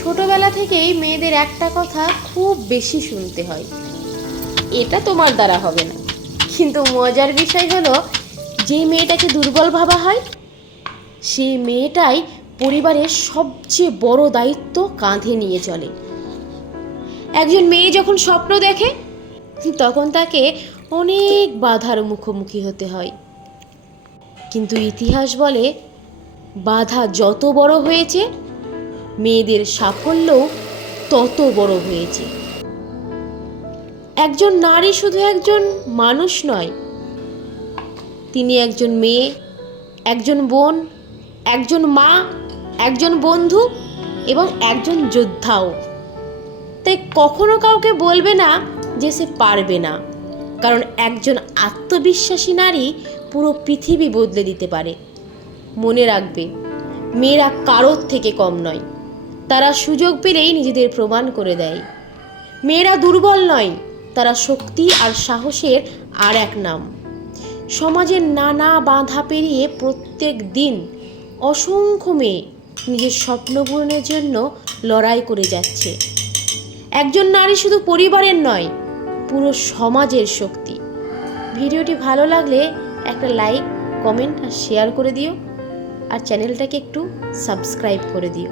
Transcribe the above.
ছোটবেলা থেকেই মেয়েদের একটা কথা খুব বেশি শুনতে হয়, এটা তোমার দ্বারা হবে না। কিন্তু মজার বিষয় হলো, যে মেয়েটাকে দুর্বল ভাবা হয় সেই মেয়েটাই পরিবারের সবচেয়ে বড় দায়িত্ব কাঁধে নিয়ে চলে। একজন মেয়ে যখন স্বপ্ন দেখে তখন তাকে অনেক বাধার মুখোমুখি হতে হয়, কিন্তু ইতিহাস বলে বাধা যত বড় হয়েছে মেয়েদের সাফল্যও তত বড় হয়েছে। একজন নারী শুধু একজন মানুষ নয়, তিনি একজন মেয়ে, একজন বোন, একজন মা, একজন বন্ধু এবং একজন যোদ্ধাও। তাই কখনো কাউকে বলবে না যে সে পারবে না, কারণ একজন আত্মবিশ্বাসী নারী পুরো পৃথিবী বদলে দিতে পারে। মনে রাখবে, মেয়েরা কারোর থেকে কম নয়, তারা সুযোগ পেলেই নিজেদের প্রমাণ করে দেয়। মেয়েরা দুর্বল নয়, তারা শক্তি আর সাহসের আর এক নাম। সমাজের নানা বাধা পেরিয়ে প্রত্যেক দিন অসংখ্য মেয়ে নিজের স্বপ্ন পূরণের জন্য লড়াই করে যাচ্ছে। একজন নারী শুধু পরিবারের নয়, পুরো সমাজের শক্তি। ভিডিওটি ভালো লাগলে একটা লাইক, কমেন্ট আর শেয়ার করে দিও, আর চ্যানেলটাকে একটু সাবস্ক্রাইব করে দিও।